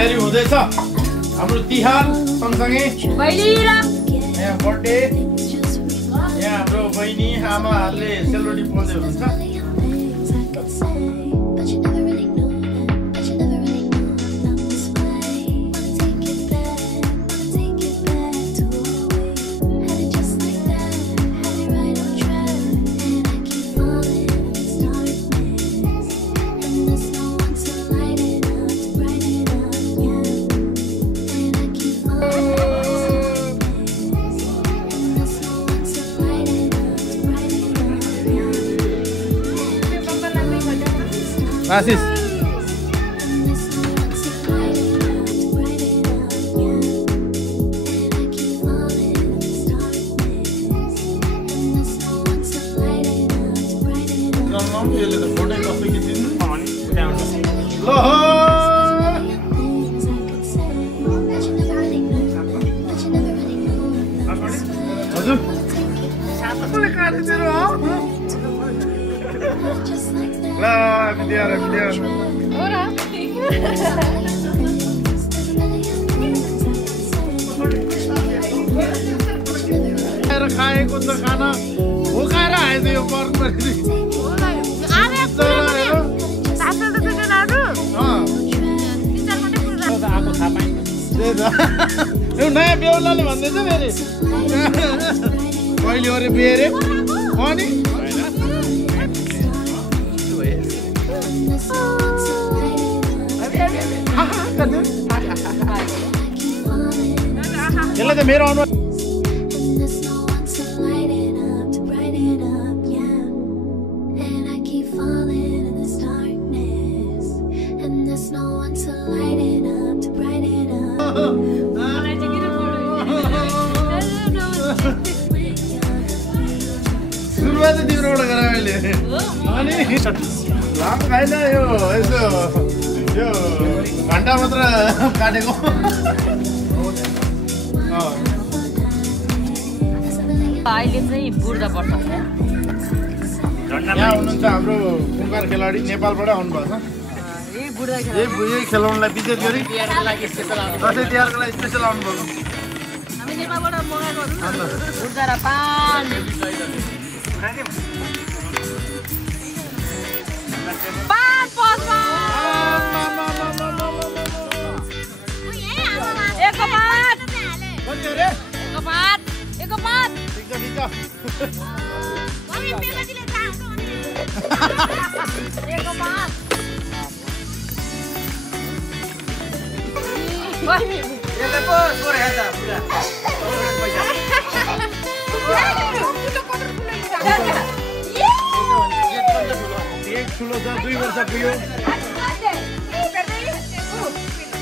तयारी हुँदैछ हाम्रो तिहार सँगसँगै यहाँ बर्थडे यहाँ हाम्रो बहिनी आमाहरूले सेलरोटी पोल्दै हुनुहुन्छ आशिष खाएको त खाना भोकाएर आएछ यो पर्क नयाँ बेहुलाले भन्दैछ फेरि कहिले अरे बेरे अनि यसलाई त मेरो अनुहार सुरुवात तिम्रोबाट गरे मैले अनि लाम खाइन यो यसो यो घन्टा मात्र काटेको अहिले चाहिँ बुढ्दा पर्छ यहाँ हुनुहुन्छ हाम्रो कुम्कार खेलाडी नेपालबाट आउनुभएको छ यही खेलाउनलाई विशेष गरी दसैँ तिहारको लागि स्पेसल आउनुभएको हामी नेपालबाट मगाएको बुढ्दा र पान ठुलो छ 2 वर्ष पुग्यो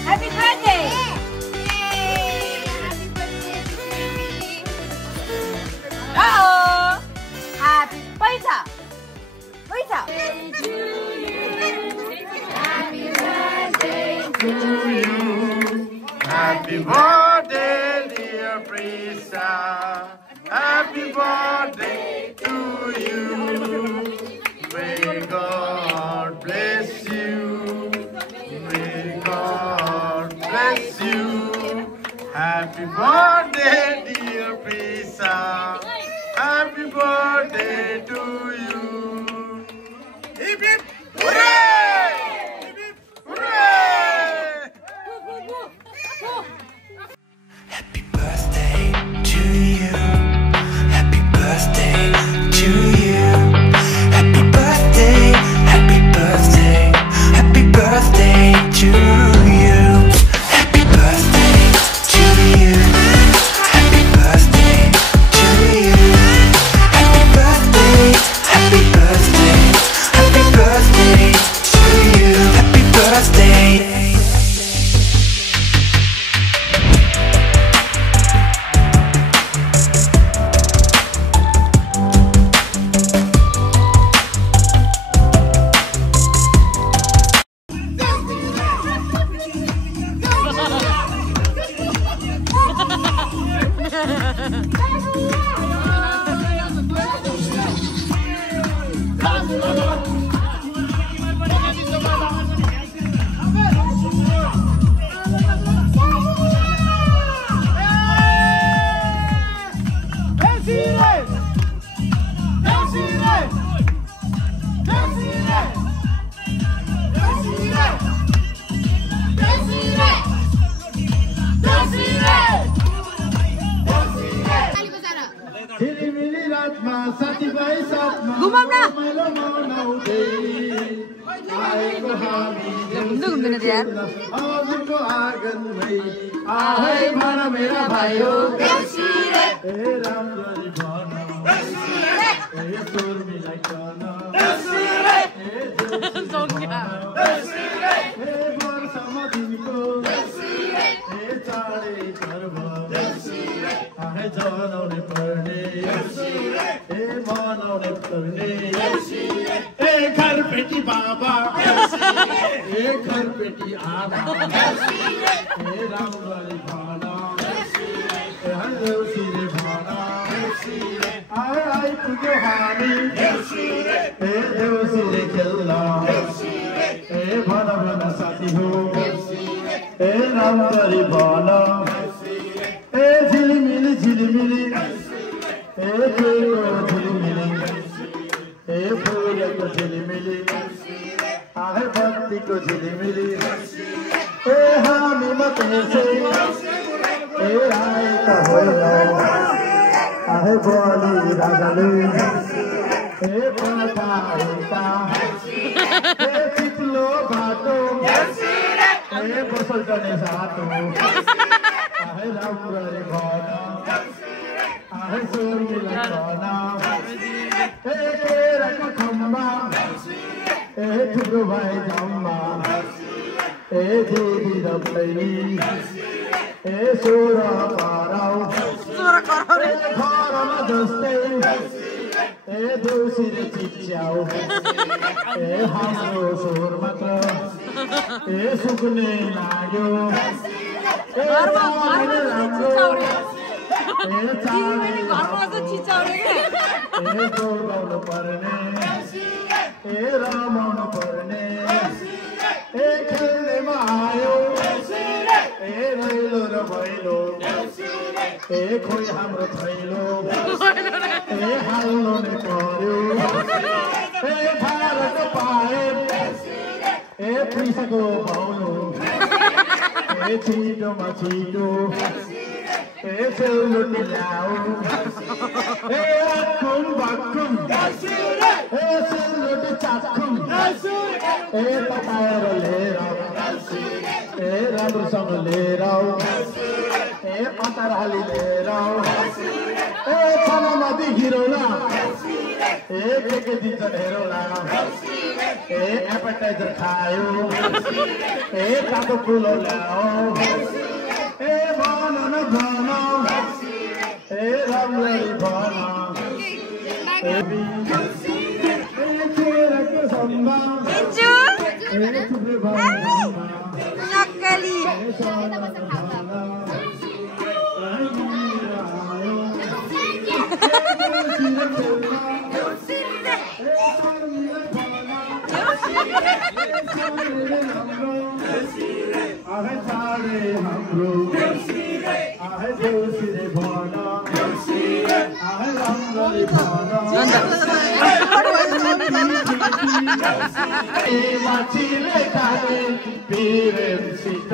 Happy birthday! Uh-oh! Happy paisa! Paisa! Happy birthday to you. Happy birthday, dear Prisa. Happy birthday to you. May God bless you. May God bless you. Happy birthday, dear Prisa. Happy birthday to you. Hip hip hooray! Hip hip hooray! Happy birthday to you. Happy birthday to you. Happy birthday, happy birthday, happy birthday to you. Happy birthday to you. Happy birthday to you. Happy birthday, happy साथीभाइ साथमा रमाइलो मनाउँदै आएको हामी हजुरको आँगनमै आहै भन मेरा भाइ हो ए राम्ररी भन ए स्वर मिलाइकन ए वर्षमा दिनको ए चाँडै पर्व आहै जनाउने पर्ने ए मनाउने पर्ने ए घरपेटी बाबा ए घरपेटी आमा ए राम्ररी भन ए देउसीले भन आइपुग्यो हामी ए देउसीले खेल्न ए भन भन साथी हो ए राम्ररी भन ए झिलिमिली झिलिमिली ए फुलको झिलिमिली ए फुलको झिलिमिली आहै बत्तीको झिलिमिली ए हामी मतेसै ए आएका होइनौ आहै बलि राजाले ए पठाएका ए चिप्लो बाटो ए बसल गर्ने साटो आहै राम्ररी भन आहै स्वर मिलाइकन ए केराको खम्बा ए ठुलो भाइ जम्मा ए दिदी र बहिनी ए सोह्र कराउ घरमा जस्तै ए देउसीले चिच्याउ ए हाम्रो स्वर मात्र ए सुक्ने लाग्यो ए दौडाउनु पर्ने ए रमाउनु पर्ने ए खेल्नेमा आयो ए रैलो र भैलो ए खोइ हाम्रो थैलो ए हाल्नु नै पर्यो ए भारत पाए ए पैसाको भाउनु ए छिटोमा छिटो ए सेलरोटी ल्याऊ ए आखुम बाखुम ए सेलरोटी चाखुम ए पकाएर लिएर ए राम्रोसँग लिएर ए अचार हाली लिएर ए खानामा देखिरौला ए के दिन्छन् हेरौला ए एपेटाइजर खायो ए तातो फुलो ल्याऊ ए भन न भन ए राम्ररी भन ए केराको सम्बा ए थुप्रै भन नक्कली आहै चाँडै हाम्रो आहै देउसीले भन आहै राम्ररी भन ए मान्छेले जाने प्रेमसित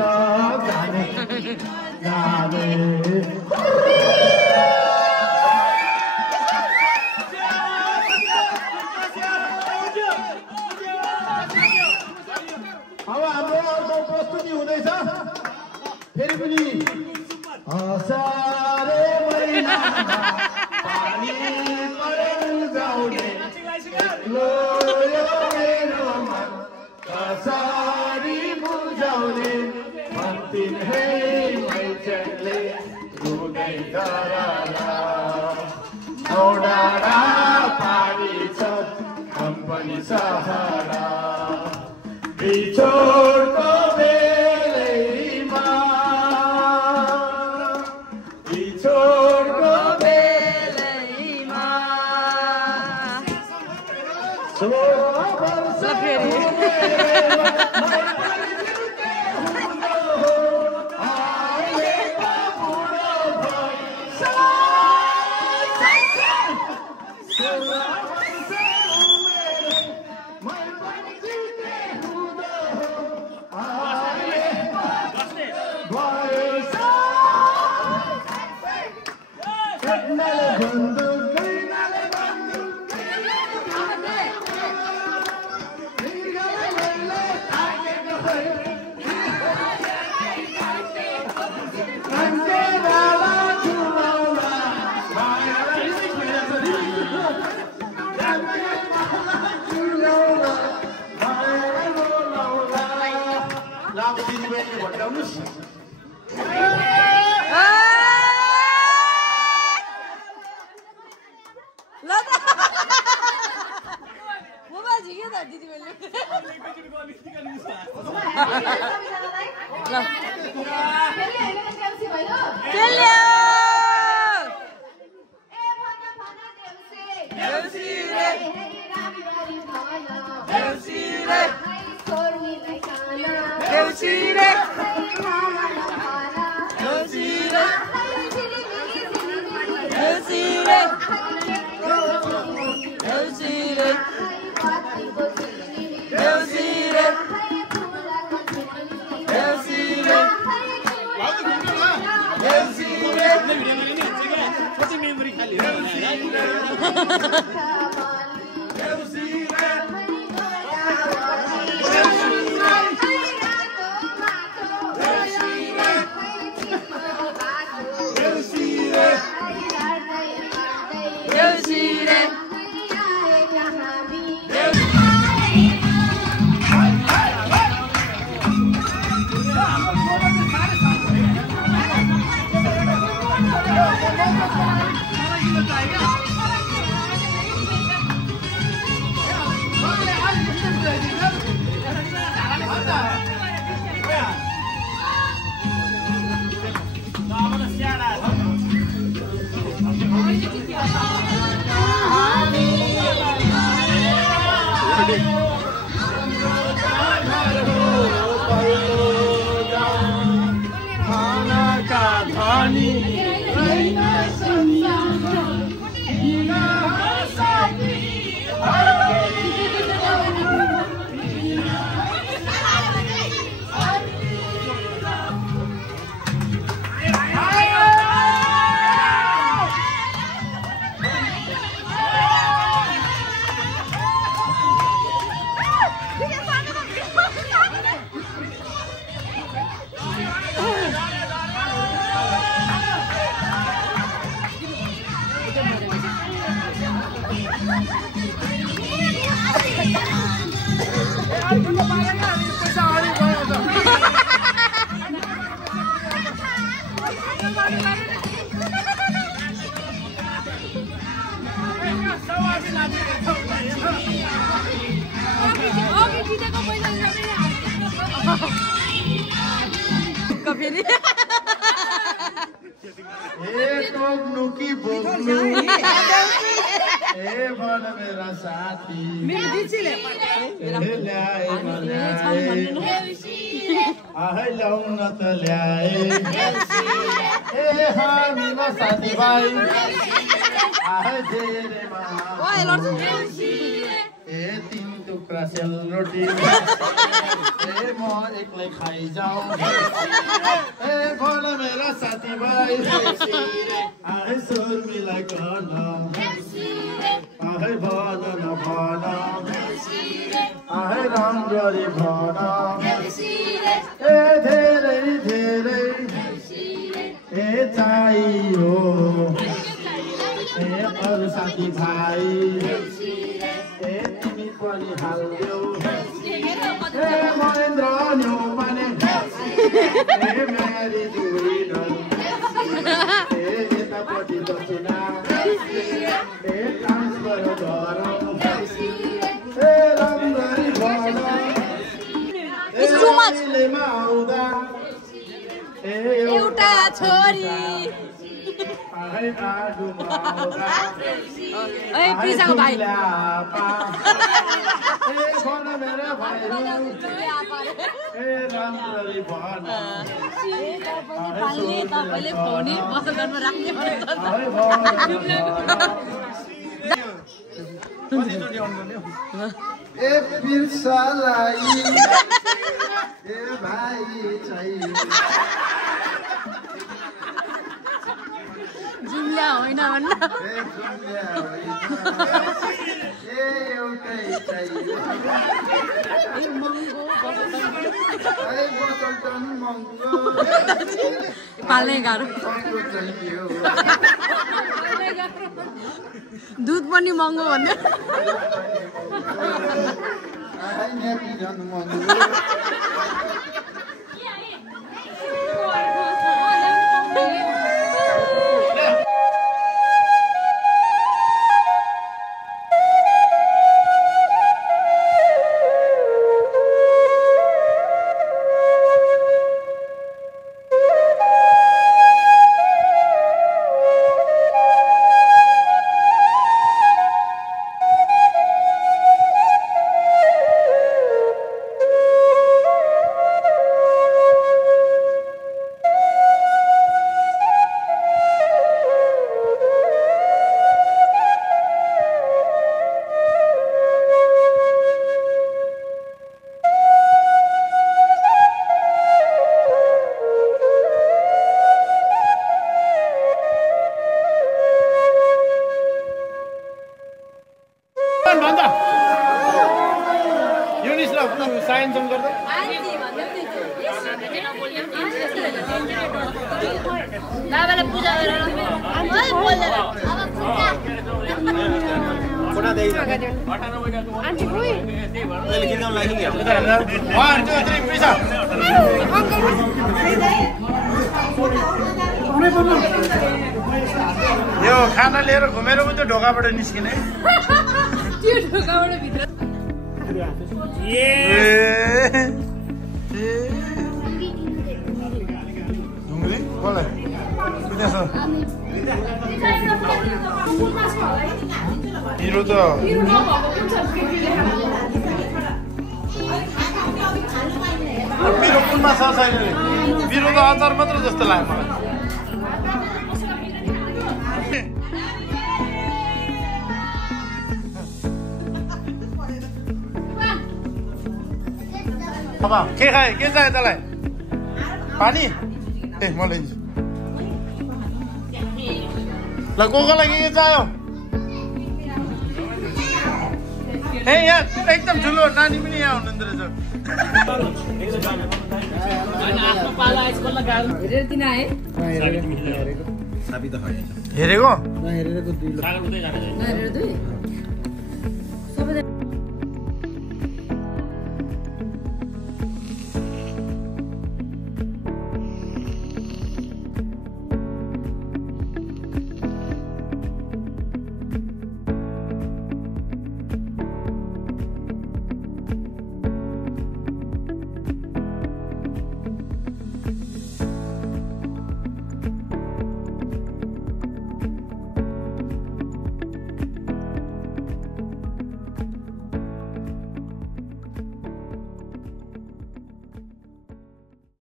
जाने जाने अब हाम्रो अर्को प्रस्तुति हुँदैछ फेरि पनि असारे महिनामा पानी परेर जाउने कसरी बुझाउने भन्थिन् हे मैचनले रुँदै डराला औडाडा पानी छ कम्पनी सहारा बिछोडको बेलैमा बिछोडको बेलैमा ल्याउनुस् मेरा साथी ल्याउन त ल्याए हामीमा साथी भाइ तीन टुक्रा सेलरोटी म एक्लै खाइजाऊ भन मेरा साथी भाइ सुर मिलाइकन भन नभन राम्ररी भन धेरै धेरै चाहियो अरू साथी भाइ तिमी पनि हाल्देऊ महेन्द्र न्यौपाने मेरी दुई यतापट्टि दक्षिणा ट्रान्सफर गरौँ राम्ररी भन आउँदा एउटा छोरी प्रिजाको भाइ तपाईँले फोनै बसलमा राख्ने ए बिर्सालाई ए भाइ चाहिँ जुम्ल्या होइन भन्न एउटै चाहियो पाल्नै गाह्रो दुध पनि महँगो भन्ने भन्छ युनिसलाई साइनसँग गर्दा बाबालाई पूजा गरेर यो खाना लिएर घुमेर पनि त्यो ढोकाबाट निस्किने त्यो ढोकाबाट भित्र पिरो त पिरो कुनमा छ छैन पिरो त अचार मात्र जस्तो लाग्यो मलाई के खाए के चाहियो तँलाई पानी ए म लिन्छु ल को लागि के चाहियो ए यहाँ एकदम ठुलो नानी पनि यहाँ हुनुहुँदो रहेछ हेरेको